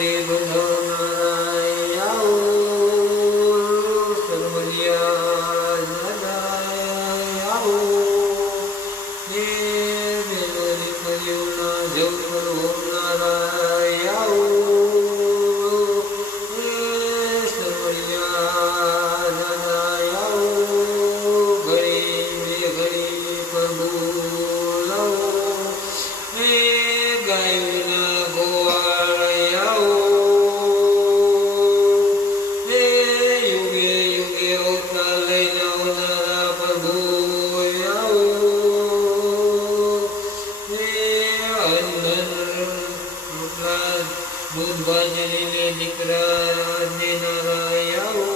મારી બંધાવનારાય આવો સરવરિયા દાદાય આવો હે મેલરી મયુના જવર હોનારાય આવો હે સરવરિયા દાદાય આવો ઘડી પ્રભુ લાવો હે ગાયોના ગોવાળ આવો હે યુગે યુગે અવતાર લઈને આવનારા પ્રભુ આવો હે અંધન દૂધ બાજરીને દીકરા દેનારા આવો